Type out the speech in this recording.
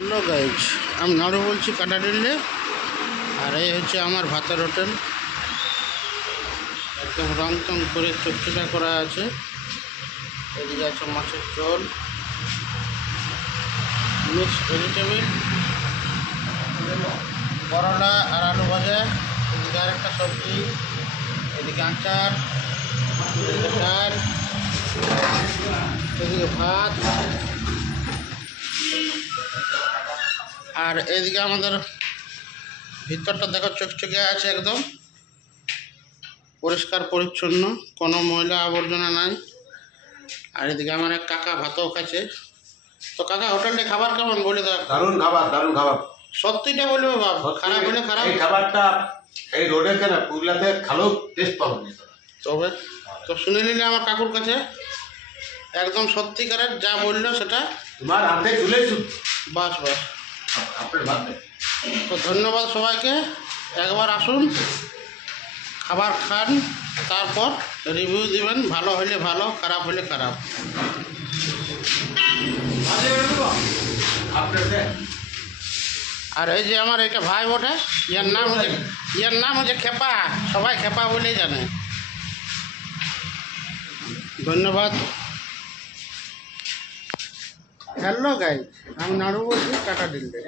Hello guys আমি নাড়ু বলছি কাটাডিল্লে আর এই হচ্ছে আমার ভাতের হোটেল। একদম রং টং করে চকচকা করা আছে। এদিকে আছে মাছের ঝোল। মিক্স ভেজিটেবিল করলা আর আলু ভাজা। এদিকে আর একটা সবজি। এদিকে আচার। ডাল এদিকে ভাত। আর এদিকে আমাদের ভিতরটা দেখো চকচকে আছে একদম। পরিষ্কার পরিচ্ছন্ন কোনো ময়লা আবর্জনা নাই। আর এদিকে আমার এক কাকা ভাতও খাচ্ছে। তো কাকা হোটেলটা খাবার কেমন বলে দাও দারুণ খাবার দারুণ খাবার। সত্যিটা বলবে বাবা খারাপ হলে খারাপ। এই খাবারটা এই রোডের কেন? পুরুলিয়াতে খালেও টেস্ট তোরা। তবে তো শুনে নিলে আমার কাকুর কাছে। একদম সত্যিকারের যা বলল সেটা। তোমার হাতে চলে বাস বাস। তো ধন্যবাদ সবাইকে। একবার আসুন খাবার খান তারপর রিভিউ দিবেন ভালো হলে ভালো খারাপ হলে খারাপ। আর এই যে আমার এটা ভাই বটে ইয়ার নাম হচ্ছে ইয়ার নাম হচ্ছে খেপা সবাই খেপা বলেই জানে। ধন্যবাদ। হ্যালো গাই আমি নাড়ু বলছি টাটা দিল্লি।